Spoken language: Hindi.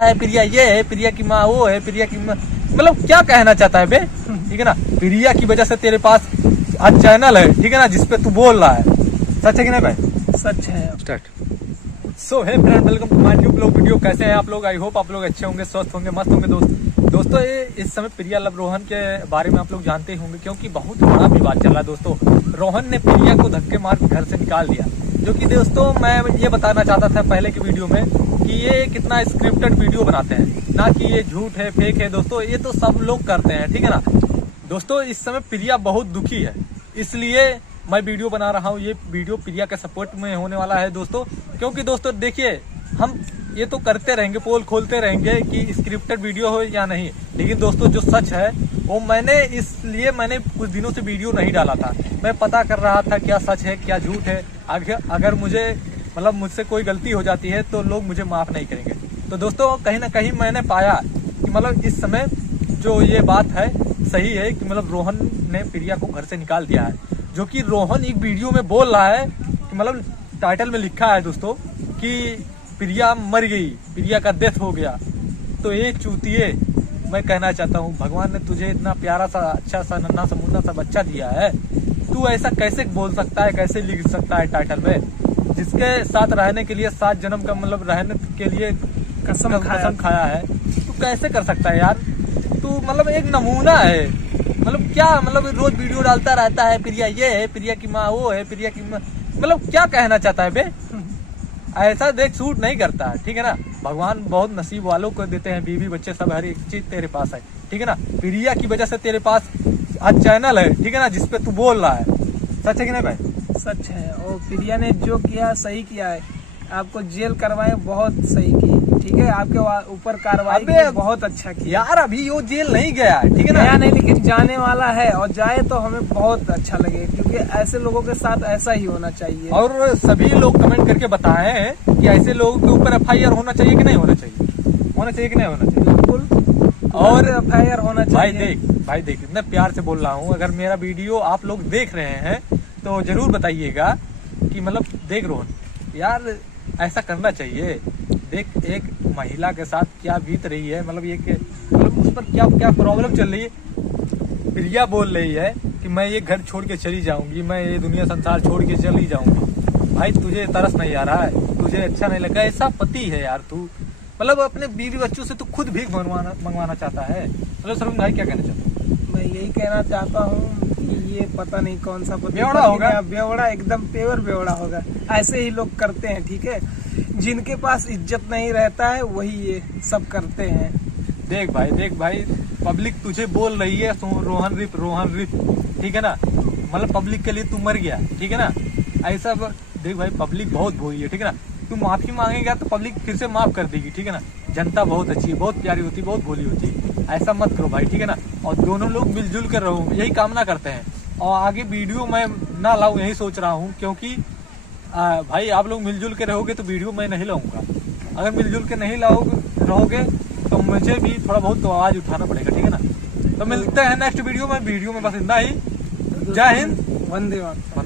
है प्रिया, ये है प्रिया की माँ, वो है प्रिया की माँ, मतलब क्या कहना चाहता है बे? ठीक है ना, प्रिया की वजह से तेरे पास आज चैनल है, ठीक है ना, जिसपे तू बोल रहा है। सच है कि नहीं भाई? सच है। Start. So hey friend, welcome to my new blog video. कैसे हैं आप लोग? आई होप आप लोग अच्छे होंगे, स्वस्थ होंगे, मस्त होंगे। दोस्तों ये इस समय प्रिया लव रोहन के बारे में आप लोग जानते होंगे, क्योंकि बहुत बड़ा विवाद चल रहा है। दोस्तों रोहन ने प्रिया को धक्के मार के घर से निकाल दिया, जो कि दोस्तों मैं ये बताना चाहता था पहले की वीडियो में कि ये कितना स्क्रिप्टेड वीडियो बनाते हैं, ना कि ये झूठ है, फेक है। दोस्तों ये तो सब लोग करते हैं, ठीक है ना। दोस्तों इस समय प्रिया बहुत दुखी है, इसलिए मैं वीडियो बना रहा हूँ। ये वीडियो प्रिया के सपोर्ट में होने वाला है दोस्तों, क्योंकि दोस्तों देखिए, हम ये तो करते रहेंगे, पोल खोलते रहेंगे कि स्क्रिप्टेड वीडियो हो या नहीं, लेकिन दोस्तों जो सच है वो मैंने कुछ दिनों से वीडियो नहीं डाला था। मैं पता कर रहा था क्या सच है क्या झूठ है। अगर मुझसे कोई गलती हो जाती है तो लोग मुझे माफ नहीं करेंगे। तो दोस्तों कहीं ना कहीं मैंने पाया कि इस समय जो ये बात है सही है कि रोहन ने प्रिया को घर से निकाल दिया है, जो कि रोहन एक वीडियो में बोल रहा है कि टाइटल में लिखा है दोस्तों कि प्रिया मर गई, प्रिया का डेथ हो गया। तो एक चूतिए, मैं कहना चाहता हूँ, भगवान ने तुझे इतना प्यारा सा अच्छा सा नन्हा सा मुन्ना सा बच्चा दिया है, तू ऐसा कैसे बोल सकता है, कैसे लिख सकता है टाइटल में? जिसके साथ रहने के लिए 7 जन्म का रहने के लिए कसम खाया है, तू कैसे कर सकता है यार? तू एक नमूना है। क्या रोज वीडियो डालता रहता है, प्रिया ये है प्रिया की माँ, वो है प्रिया की माँ, क्या कहना चाहता है बे? ऐसा देख सूट नहीं करता है, ठीक है ना। भगवान बहुत नसीब वालों को देते हैं, बीवी बच्चे सब, हर एक चीज तेरे पास है, ठीक है ना। प्रिया की वजह से तेरे पास आज चैनल है, ठीक है ना, जिसपे तू बोल रहा है। सच है कि नहीं भाई? सच है। और प्रिया ने जो किया सही किया है, आपको जेल करवाए बहुत सही की, ठीक है। आपके ऊपर कार्रवाई बहुत अच्छा किया यार। अभी वो जेल नहीं गया, ठीक है ना, गया नहीं, लेकिन जाने वाला है, और जाए तो हमें बहुत अच्छा लगे, क्योंकि ऐसे लोगों के साथ ऐसा ही होना चाहिए। और सभी लोग कमेंट करके बताएं कि ऐसे लोगों के ऊपर FIR होना चाहिए कि नहीं होना चाहिए, होना चाहिए कि नहीं होना चाहिए? बिल्कुल, और FIR होना चाहिए। भाई देख इतना प्यार से बोल रहा हूँ, अगर मेरा वीडियो आप लोग देख रहे हैं तो जरूर बताइएगा कि देख रोहन यार, ऐसा करना चाहिए। देख एक महिला के साथ क्या बीत रही है, उस पर क्या क्या प्रॉब्लम चल रही है। प्रिया बोल रही है कि मैं ये घर छोड़ के चली जाऊंगी, मैं ये दुनिया संसार छोड़ के चली जाऊंगी। भाई तुझे तरस नहीं आ रहा है? तुझे अच्छा नहीं लगा? ऐसा पति है यार तू, अपने बीवी बच्चों से तू खुद भीख मंगवाना चाहता है। सर भाई क्या कहना चाहता है? मैं यही कहना चाहता हूँ कि ये पता नहीं कौन सा बेवड़ा होगा, बेवड़ा, एकदम प्योर बेवड़ा होगा। ऐसे ही लोग करते हैं, ठीक है। जिनके पास इज्जत नहीं रहता है वही ये सब करते हैं। देख भाई पब्लिक तुझे बोल रही है रोहन रिप, ठीक है ना, पब्लिक के लिए तू मर गया, ठीक है ना। ऐसा देख भाई, पब्लिक बहुत भोली है, ठीक है ना। तू माफी मांगेगा तो पब्लिक फिर से माफ कर देगी, ठीक है ना। जनता बहुत अच्छी है, बहुत प्यारी होती है, बहुत भोली होती है। ऐसा मत करो भाई, ठीक है ना। और दोनों लोग मिलजुल कर रहो, यही कामना करते हैं। और आगे वीडियो मैं ना लाऊं यही सोच रहा हूँ, क्योंकि भाई आप लोग मिलजुल के रहोगे तो वीडियो मैं नहीं लाऊंगा। अगर मिलजुल के नहीं रहोगे तो मुझे भी थोड़ा बहुत तो आवाज उठाना पड़ेगा, ठीक है ना। तो मिलते हैं नेक्स्ट वीडियो में बस इतना ही। जय हिंद, वंदे मातरम।